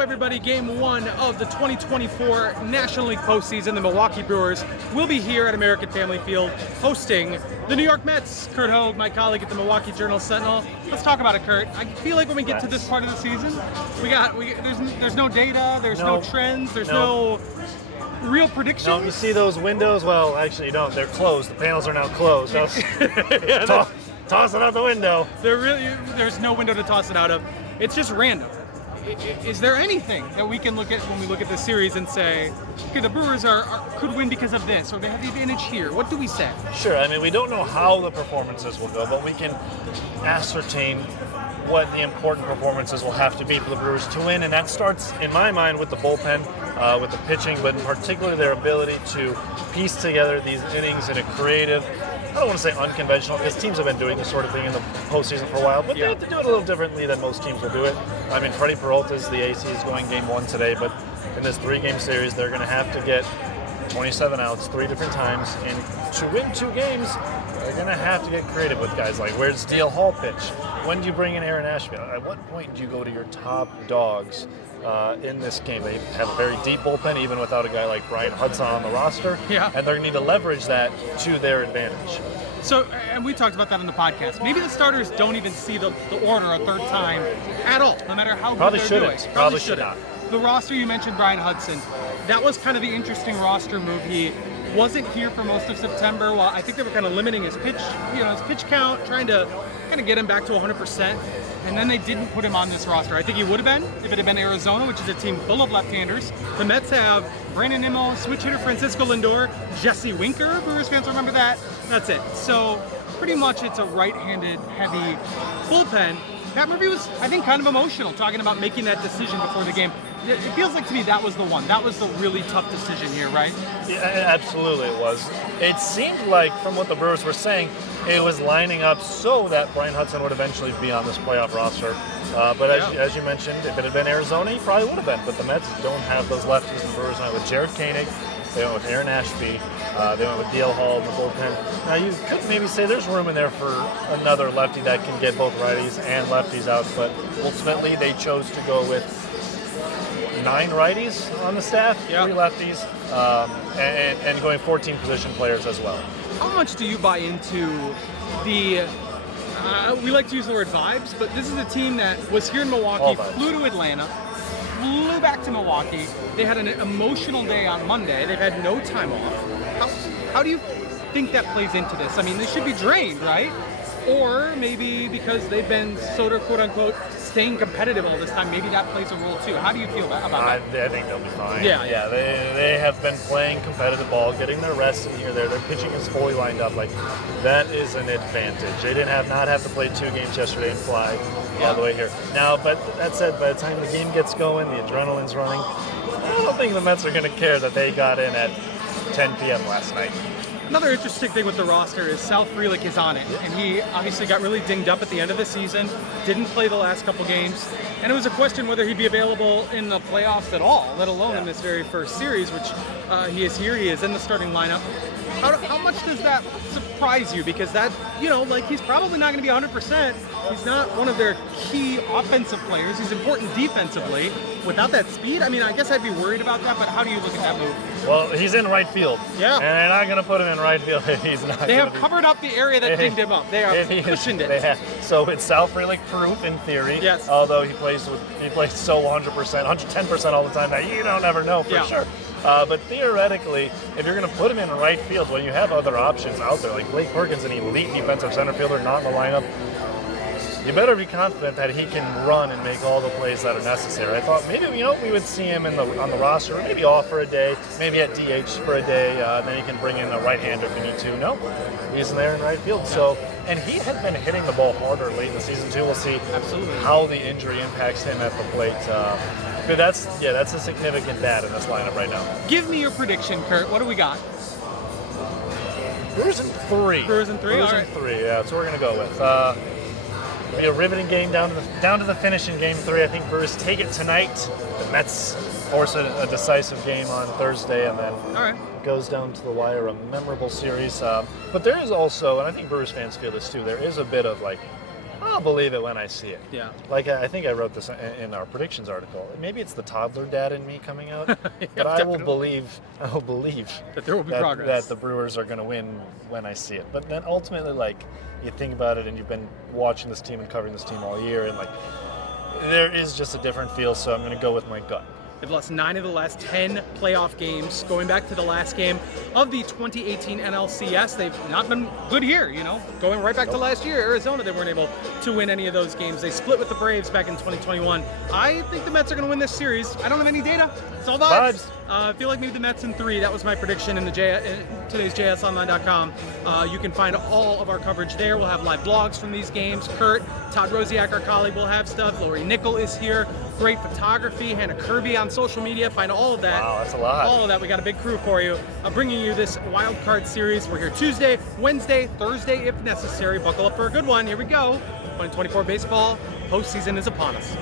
everybody. Game 1 of the 2024 National League postseason. The Milwaukee Brewers will be here at American Family Field hosting the New York Mets. Curt Hogg, my colleague at the Milwaukee Journal-Sentinel. Let's talk about it, Curt. I feel like when we get to this part of the season, there's no data, there's no trends, there's no real predictions. No, you see those windows? Well, actually you don't. They're closed. The panels are now closed. Toss it out the window. There's no window to toss it out of. It's just random. Is there anything that we can look at when we look at this series and say, okay, the Brewers could win because of this, or they have the advantage here? What do we say? Sure. I mean, we don't know how the performances will go, but we can ascertain what the important performances will have to be for the Brewers to win, and that starts, in my mind, with the bullpen, with the pitching, but in particular their ability to piece together these innings in a creative, I don't want to say unconventional, because teams have been doing this sort of thing in the postseason for a while, but they have to do it a little differently than most teams will do it. I mean, Freddie Peralta's, the AC, is going game 1 today, but in this 3-game series, they're going to have to get 27 outs 3 different times, and to win 2 games, they're going to have to get creative with guys like, where's DL Hall pitch? When do you bring in Aaron Ashby? At what point do you go to your top dogs in this game? They have a very deep bullpen, even without a guy like Brian Hudson on the roster, and they're going to need to leverage that to their advantage. So, and we talked about that on the podcast. Maybe the starters don't even see the order a third time at all, no matter how good they're doing. Probably should not. The roster, you mentioned Brian Hudson. That was kind of the interesting roster move. He wasn't here for most of September. Well, I think they were kind of limiting his pitch count, trying to kind of get him back to 100%. And then they didn't put him on this roster. I think he would have been if it had been Arizona, which is a team full of left-handers. The Mets have Brandon Nimmo, switch hitter Francisco Lindor, Jesse Winker. Brewers fans remember that. That's it. So pretty much it's a right-handed heavy bullpen. Pat Murphy was, I think, kind of emotional talking about making that decision before the game. It feels like to me that was the one. That was the really tough decision here, right? Yeah, absolutely it was. It seemed like, from what the Brewers were saying, it was lining up so that Brian Hudson would eventually be on this playoff roster. But as you mentioned, if it had been Arizona, he probably would have been. But the Mets don't have those lefties. The Brewers went with Jared Koenig. They went with Aaron Ashby. They went with DL Hall in the bullpen. Now, you could maybe say there's room in there for another lefty that can get both righties and lefties out. But ultimately, they chose to go with 9 righties on the staff, 3 lefties, and going 14 position players as well. How much do you buy into the, we like to use the word vibes, but this is a team that was here in Milwaukee, flew to Atlanta, flew back to Milwaukee. They had an emotional day on Monday. They've had no time off. How do you think that plays into this? I mean, they should be drained, right? Or maybe because they've been sort of, quote-unquote, staying competitive all this time, maybe that plays a role too. How do you feel about that? I think they'll be fine. Yeah. They have been playing competitive ball, getting their rest in here. Their pitching is fully lined up. Like, that is an advantage. They did not have to play 2 games yesterday and fly all the way here. Now, but that said, by the time the game gets going, the adrenaline's running, I don't think the Mets are going to care that they got in at 10 p.m. last night. Another interesting thing with the roster is Sal Frelick is on it, and he obviously got really dinged up at the end of the season, didn't play the last couple games, and it was a question whether he'd be available in the playoffs at all, let alone in this very first series, which he is here, he is in the starting lineup. How much does that surprise you? Because that, he's probably not going to be 100%. He's not one of their key offensive players. He's important defensively. Without that speed, I mean, I guess I'd be worried about that, but how do you look at that move? Well, he's in right field. Yeah. And they're not going to put him in right field if he's not. They have covered up the area that dinged him up. They have cushioned it. So it's Sal Frelick proof in theory. Yes. Although he plays so 100%, 110% all the time that you don't ever know for sure. But theoretically, if you're going to put him in right field, well, you have other options out there. Like Blake Perkins, an elite defensive center fielder, not in the lineup. You better be confident that he can run and make all the plays that are necessary. I thought maybe we would see him on the roster, maybe off for a day, maybe at DH for a day. Then he can bring in a right-hander if you need to. No, he's in there in right field. So, and he had been hitting the ball harder late in the season too. We'll see how the injury impacts him at the plate. But that's a significant bat in this lineup right now. Give me your prediction, Curt. What do we got? Brewers in 3. Brewers in 3. Brewers in 3. Yeah, that's what we're gonna go with. It'll be a riveting game down to the finish in Game 3. I think Brewers take it tonight. The Mets force a decisive game on Thursday, and then it goes down to the wire, a memorable series. But there is also, and I think Brewers fans feel this too, there is a bit of like, I'll believe it when I see it. Yeah. Like I think I wrote this in our predictions article. Maybe it's the toddler dad in me coming out, Yeah, but I will definitely. believe That there will be that progress. the Brewers are going to win when I see it. But then ultimately, like, you think about it, and you've been watching this team and covering this team all year, and like, there is just a different feel. So I'm going to go with my gut. They've lost 9 of the last 10 playoff games. Going back to the last game of the 2018 NLCS, they've not been good here, you know. Going right back to last year, Arizona, they weren't able to win any of those games. They split with the Braves back in 2021. I think the Mets are going to win this series. I don't have any data. It's all vibes. I feel like maybe the Mets in 3. That was my prediction in the today's JSOnline.com. You can find all of our coverage there. We'll have live blogs from these games. Curt, Todd Rosiak, our colleague, will have stuff. Lori Nickel is here. Great photography. Hannah Kirby on social media. Find all of that. Wow, that's a lot. All of that. We got a big crew for you. Bringing you this wild card series. We're here Tuesday, Wednesday, Thursday if necessary. Buckle up for a good one. Here we go. 2024 baseball postseason is upon us.